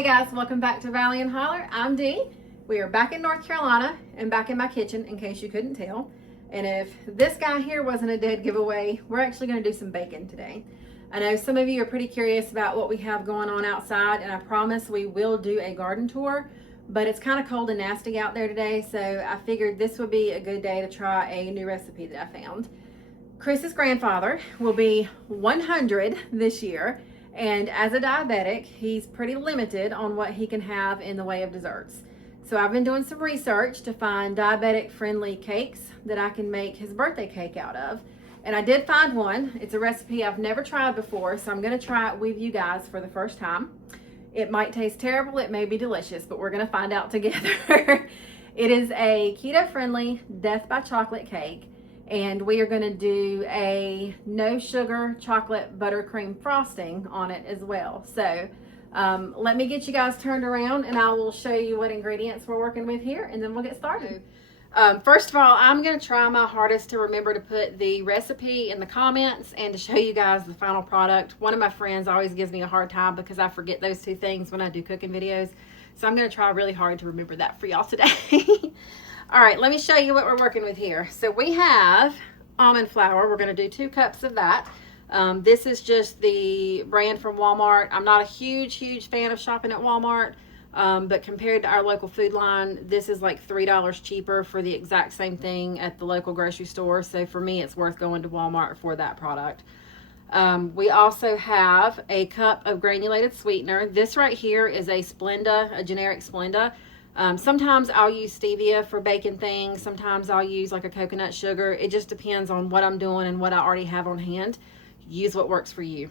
Hey guys, welcome back to Valley and Holler. I'm Dee. We are back in North Carolina and back in my kitchen in case you couldn't tell. And if this guy here wasn't a dead giveaway, we're actually going to do some bacon today. I know some of you are pretty curious about what we have going on outside, and I promise we will do a garden tour, but it's kind of cold and nasty out there today, so I figured this would be a good day to try a new recipe that I found. Chris's grandfather will be 100 this year, and as a diabetic, he's pretty limited on what he can have in the way of desserts. So I've been doing some research to find diabetic friendly cakes that I can make his birthday cake out of. And I did find one. It's a recipe I've never tried before, so I'm gonna try it with you guys for the first time. It might taste terrible, it may be delicious, but we're gonna find out together. It is a keto friendly death by chocolate cake. And we are going to do a no sugar chocolate buttercream frosting on it as well. So let me get you guys turned around and I will show you what ingredients we're working with here, and then we'll get started. First of all, I'm going to try my hardest to remember to put the recipe in the comments and to show you guys the final product. One of my friends always gives me a hard time because I forget those two things when I do cooking videos. So I'm going to try really hard to remember that for y'all today. All right, let me show you what we're working with here. So we have almond flour. We're going to do 2 cups of that. This is just the brand from Walmart. I'm not a huge fan of shopping at Walmart, but compared to our local food line, this is like $3 cheaper for the exact same thing at the local grocery store. So for me, it's worth going to Walmart for that product. We also have a cup of granulated sweetener. This right here is a Splenda, a generic Splenda. Sometimes I'll use stevia for baking things. Sometimes I'll use like a coconut sugar. It just depends on what I'm doing and what I already have on hand. Use what works for you.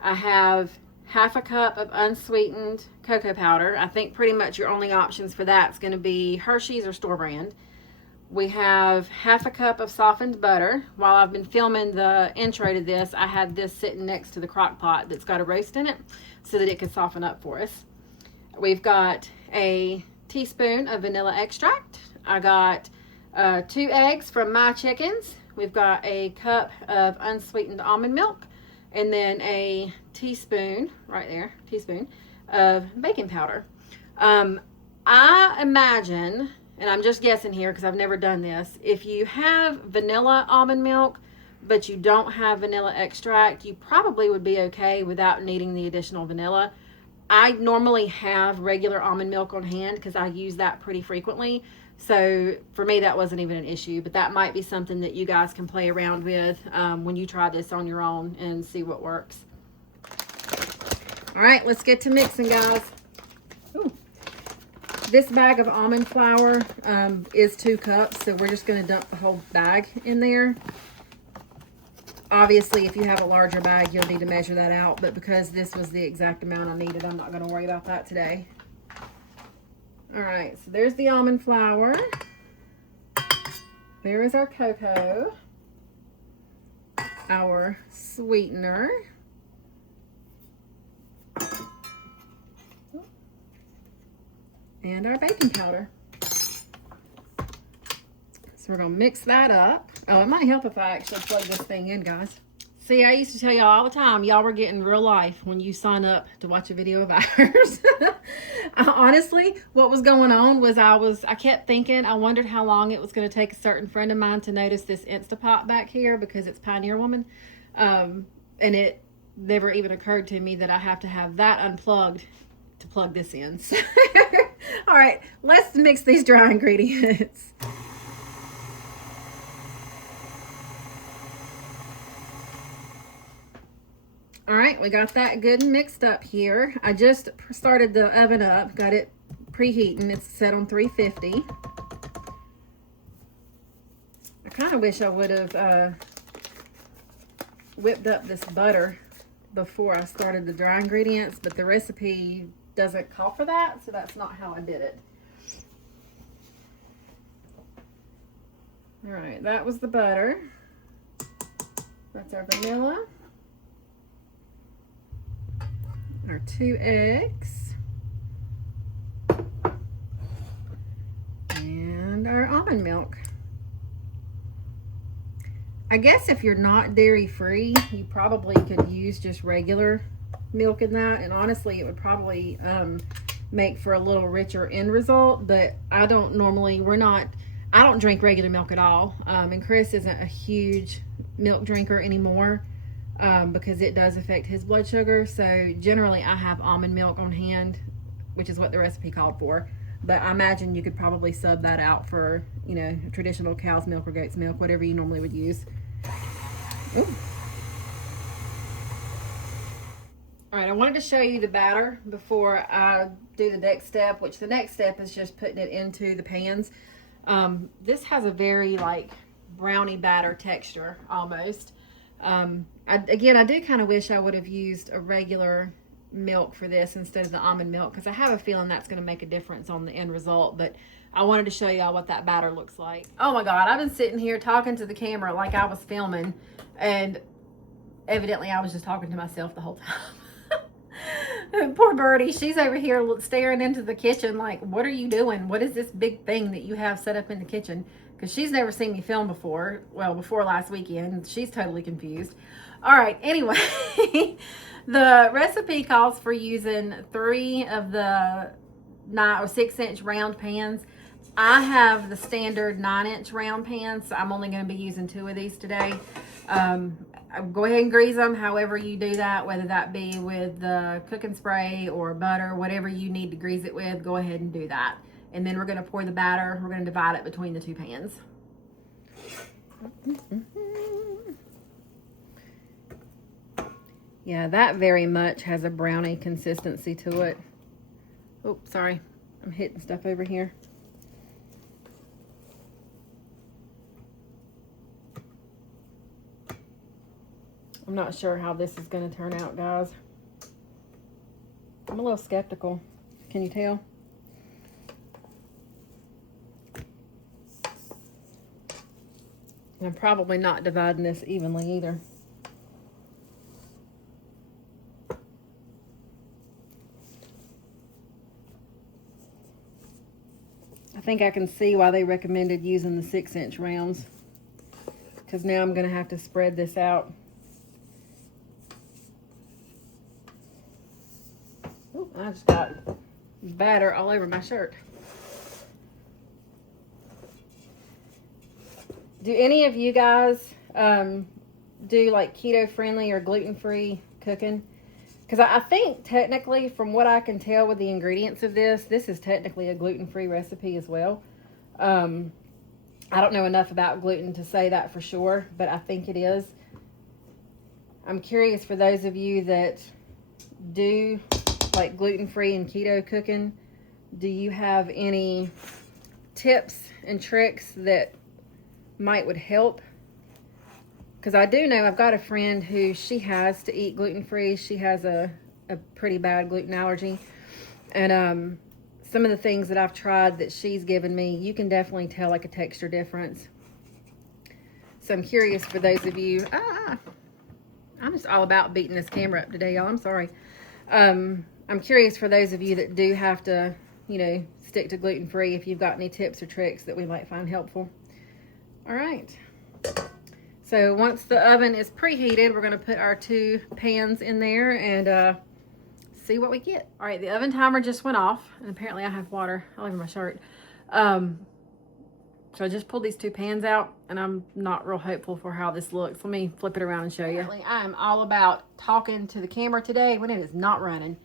I have half a cup of unsweetened cocoa powder. I think pretty much your only options for that is going to be Hershey's or store brand. We have half a cup of softened butter. While I've been filming the intro to this, I had this sitting next to the crock pot that's got a roast in it so that it could soften up for us. We've got a teaspoon of vanilla extract. I got 2 eggs from my chickens. We've got a cup of unsweetened almond milk, and then a teaspoon, right there, teaspoon of baking powder. I imagine, and I'm just guessing here because I've never done this, if you have vanilla almond milk but you don't have vanilla extract, you probably would be okay without needing the additional vanilla. I normally have regular almond milk on hand because I use that pretty frequently. So for me, that wasn't even an issue, but that might be something that you guys can play around with when you try this on your own and see what works. All right, let's get to mixing, guys. Ooh. This bag of almond flour is 2 cups, so we're just going to dump the whole bag in there. Obviously, if you have a larger bag, you'll need to measure that out, but because this was the exact amount I needed, I'm not going to worry about that today. All right, so there's the almond flour. There is our cocoa, our sweetener, and our baking powder. So we're going to mix that up. Oh, it might help if I actually plug this thing in, guys. See, I used to tell y'all all the time, y'all were getting real life when you sign up to watch a video of ours. Honestly, what was going on was I kept thinking, I wondered how long it was going to take a certain friend of mine to notice this Instapot back here because it's Pioneer Woman. And it never even occurred to me that I have to have that unplugged to plug this in. So, all right, let's mix these dry ingredients. All right, we got that good and mixed up here. I just started the oven up, got it preheating. It's set on 350. I kind of wish I would have whipped up this butter before I started the dry ingredients, but the recipe doesn't call for that, so that's not how I did it. All right, that was the butter. That's our vanilla. Our 2 eggs and our almond milk. I guess if you're not dairy free, you probably could use just regular milk in that, and honestly it would probably make for a little richer end result. But I don't normally, I don't drink regular milk at all, and Chris isn't a huge milk drinker anymore, because it does affect his blood sugar. So generally I have almond milk on hand, which is what the recipe called for. But I imagine you could probably sub that out for, you know, traditional cow's milk or goat's milk, whatever you normally would use. Ooh. All right, I wanted to show you the batter before I do the next step, which the next step is just putting it into the pans. This has a very like brownie batter texture almost. I do kind of wish I would have used a regular milk for this instead of the almond milk, because I have a feeling that's going to make a difference on the end result. But I wanted to show y'all what that batter looks like. Oh my God, I've been sitting here talking to the camera like I was filming, and evidently I was just talking to myself the whole time. Poor Birdie, she's over here staring into the kitchen like, what are you doing? What is this big thing that you have set up in the kitchen? Because she's never seen me film before. Well, before last weekend. She's totally confused. All right, anyway, the recipe calls for using 3 of the 9 or 6-inch round pans. I have the standard 9-inch round pans, so I'm only going to be using 2 of these today. Go ahead and grease them however you do that, whether that be with the cooking spray or butter, whatever you need to grease it with, go ahead and do that. And then we're going to pour the batter. We're going to divide it between the 2 pans. Yeah, that very much has a brownie consistency to it. Oh, sorry. I'm hitting stuff over here. I'm not sure how this is going to turn out, guys. I'm a little skeptical. Can you tell? And I'm probably not dividing this evenly either. I think I can see why they recommended using the 6-inch rounds, because now I'm going to have to spread this out. Ooh, I just got batter all over my shirt. Do any of you guys do like keto friendly or gluten free cooking? Because I think technically, from what I can tell with the ingredients of this is technically a gluten free recipe as well. I don't know enough about gluten to say that for sure, but I think it is. I'm curious for those of you that do like gluten free and keto cooking, do you have any tips and tricks that would help? Because I do know I've got a friend who she has to eat gluten-free. She has a pretty bad gluten allergy. And some of the things that I've tried that she's given me, you can definitely tell like a texture difference. So I'm curious for those of you. I'm just all about beating this camera up today, y'all. I'm sorry. I'm curious for those of you that do have to, you know, stick to gluten-free, if you've got any tips or tricks that we might find helpful. All right. So once the oven is preheated, we're going to put our 2 pans in there and see what we get. All right, the oven timer just went off, and apparently I have water all over my shirt. So I just pulled these 2 pans out, and I'm not real hopeful for how this looks. Let me flip it around and show you. Apparently, I am all about talking to the camera today when it is not running.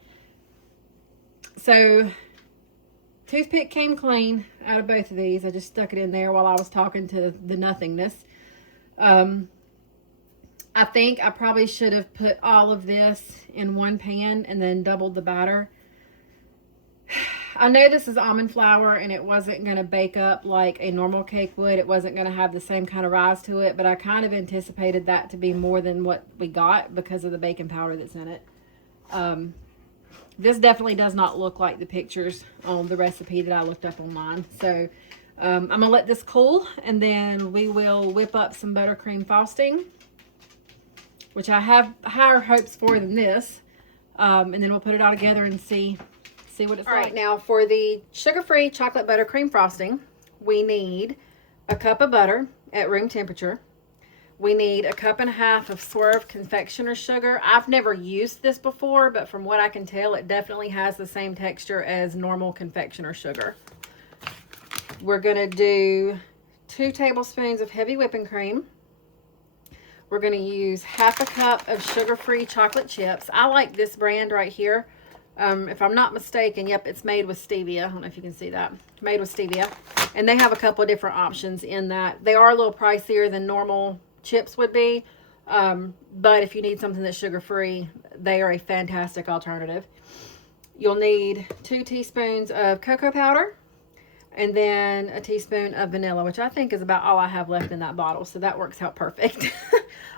So toothpick came clean out of both of these. I just stuck it in there while I was talking to the nothingness. I think I probably should have put all of this in one pan and then doubled the batter. I know this is almond flour and it wasn't going to bake up like a normal cake would. It wasn't going to have the same kind of rise to it, but I kind of anticipated that to be more than what we got because of the baking powder that's in it. This definitely does not look like the pictures on the recipe that I looked up online. So I'm going to let this cool, and then we will whip up some buttercream frosting, which I have higher hopes for than this. And then we'll put it all together and see what it's like. All right, now for the sugar-free chocolate buttercream frosting, we need a cup of butter at room temperature. We need 1.5 cups of Swerve confectioner sugar. I've never used this before, but from what I can tell, it definitely has the same texture as normal confectioner sugar. We're going to do 2 tablespoons of heavy whipping cream. We're going to use 1/2 cup of sugar-free chocolate chips. I like this brand right here. If I'm not mistaken, yep, it's made with stevia. I don't know if you can see that. Made with stevia. And they have a couple of different options in that. They are a little pricier than normal chips would be. But if you need something that's sugar-free, they are a fantastic alternative. You'll need 2 teaspoons of cocoa powder. And then a teaspoon of vanilla, which I think is about all I have left in that bottle. So that works out perfect.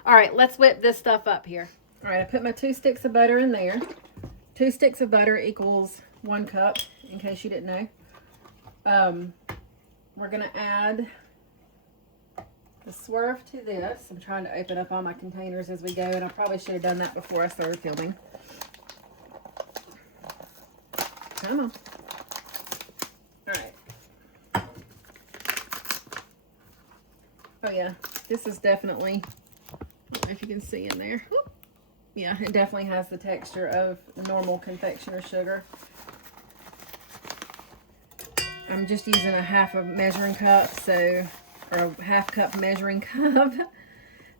All right, let's whip this stuff up here. All right, I put my 2 sticks of butter in there. 2 sticks of butter equals 1 cup, in case you didn't know. We're going to add the Swerve to this. I'm trying to open up all my containers as we go, and I probably should have done that before I started filming. Come on. All right. Oh yeah, this is definitely, I don't know if you can see in there. Whoop. Yeah, it definitely has the texture of normal confectioner sugar. I'm just using a 1/2 measuring cup, so, or a 1/2 cup measuring cup.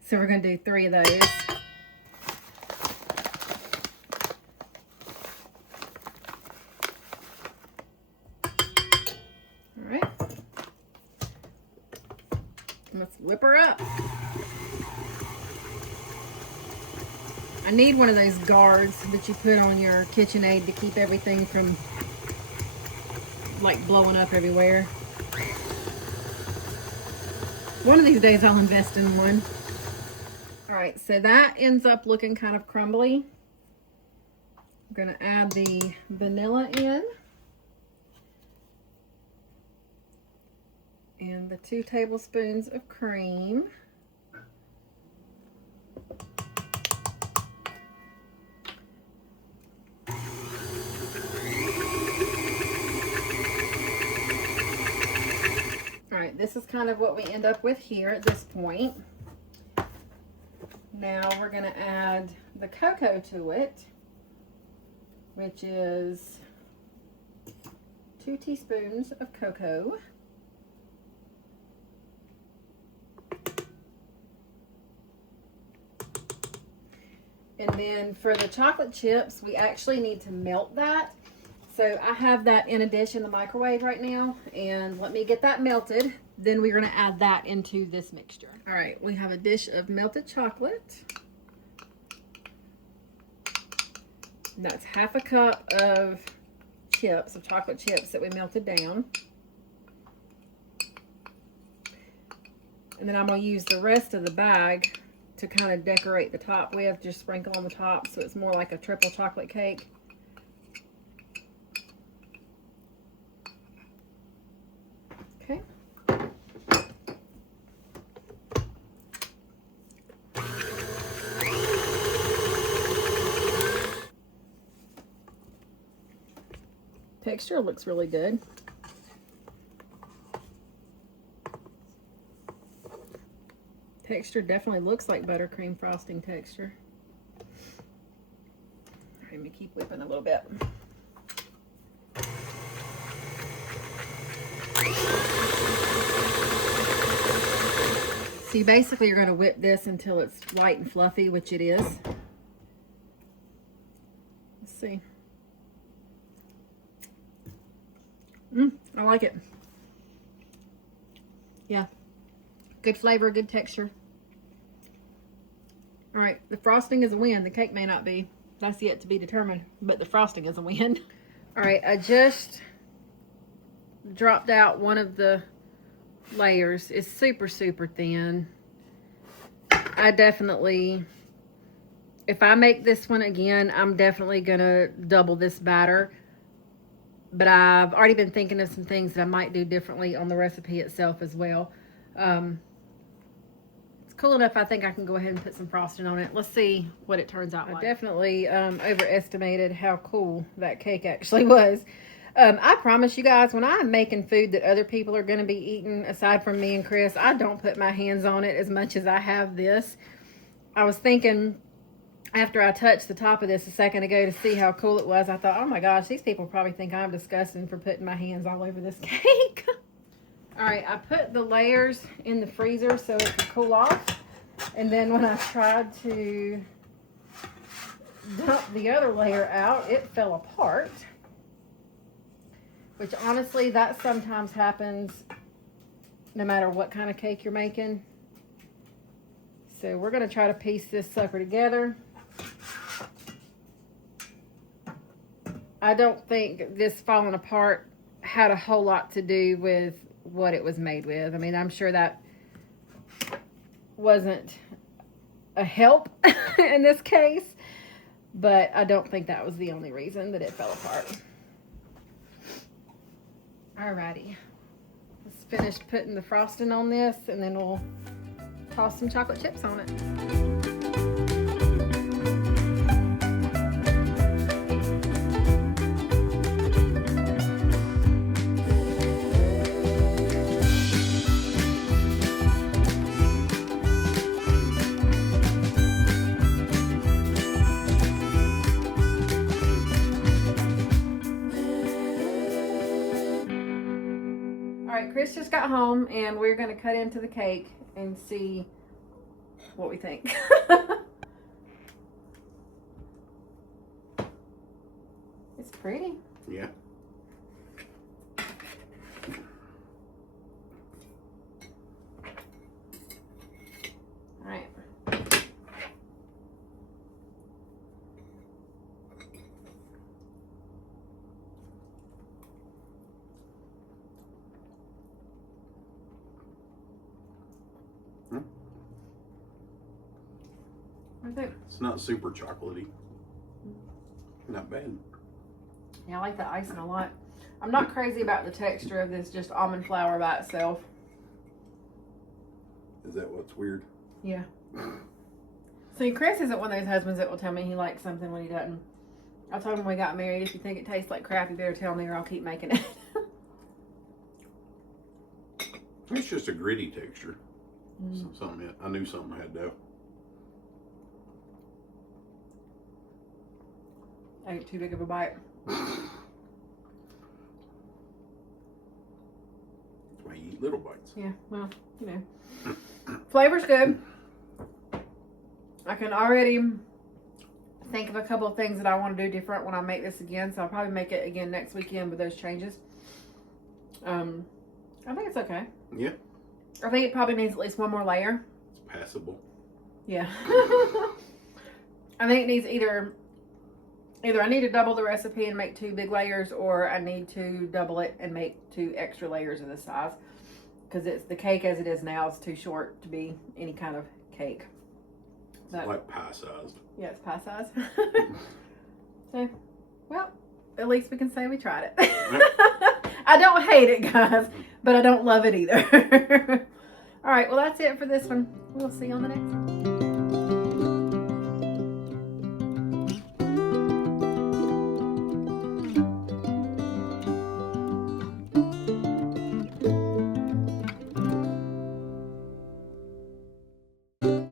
So we're going to do 3 of those. All right. Let's whip her up. I need one of those guards that you put on your KitchenAid to keep everything from like blowing up everywhere. One of these days I'll invest in one. All right, so that ends up looking kind of crumbly. I'm gonna add the vanilla in. And the 2 tablespoons of cream. All right, this is kind of what we end up with here at this point. Now we're going to add the cocoa to it, which is 2 teaspoons of cocoa. And then for the chocolate chips, we actually need to melt that. So I have that in a dish in the microwave right now, and let me get that melted. Then we're going to add that into this mixture. All right, we have a dish of melted chocolate. That's 1/2 cup of chips, of chocolate chips that we melted down. And then I'm going to use the rest of the bag to kind of decorate the top with, just sprinkle on the top so it's more like a triple chocolate cake. Okay. Texture looks really good. Texture definitely looks like buttercream frosting texture. Let me keep whipping a little bit. So you basically you're going to whip this until it's light and fluffy, which it is. Let's see. I like it. Yeah. Good flavor, good texture. All right, the frosting is a win. The cake may not be. That's yet to be determined, but the frosting is a win. All right, I just dropped out one of the layers. It's super, super thin. I definitely, if I make this one again, I'm definitely gonna double this batter. But I've already been thinking of some things that I might do differently on the recipe itself as well. It's cool enough, I think I can go ahead and put some frosting on it. Let's see what it turns out like. I definitely overestimated how cool that cake actually was. I promise you guys, when I'm making food that other people are going to be eating, aside from me and Chris, I don't put my hands on it as much as I have this. I was thinking, after I touched the top of this a second ago to see how cool it was, I thought, oh my gosh, these people probably think I'm disgusting for putting my hands all over this cake. All right, I put the layers in the freezer so it could cool off. And then when I tried to dump the other layer out, it fell apart. Which honestly, that sometimes happens no matter what kind of cake you're making. So we're going to try to piece this sucker together. I don't think this falling apart had a whole lot to do with what it was made with. I mean, I'm sure that wasn't a help in this case, but I don't think that was the only reason that it fell apart. Alrighty, let's finish putting the frosting on this, and then we'll toss some chocolate chips on it. Chris just got home, and we're going to cut into the cake and see what we think. It's pretty. Yeah. All right. It's not super chocolatey. Not bad. Yeah, I like the icing a lot. I'm not crazy about the texture of this just almond flour by itself. Is that what's weird? Yeah. See, Chris isn't one of those husbands that will tell me he likes something when he doesn't. I told him when we got married, if you think it tastes like crap, you better tell me or I'll keep making it. It's just a gritty texture. Something I knew something had dough. I ate too big of a bite. That's why you eat little bites. Yeah, well, you know. Flavor's good. I can already think of a couple of things that I want to do different when I make this again. So I'll probably make it again next weekend with those changes. I think it's okay. Yeah. I think it probably needs at least one more layer. It's passable. Yeah. I think it needs either I need to double the recipe and make 2 big layers, or I need to double it and make 2 extra layers of this size, because it's the cake as it is now is too short to be any kind of cake. It's like pie sized. Yeah, it's pie size. So, well, at least we can say we tried it. I don't hate it, guys, but I don't love it either. All right, well, that's it for this one. We'll see you on the next one.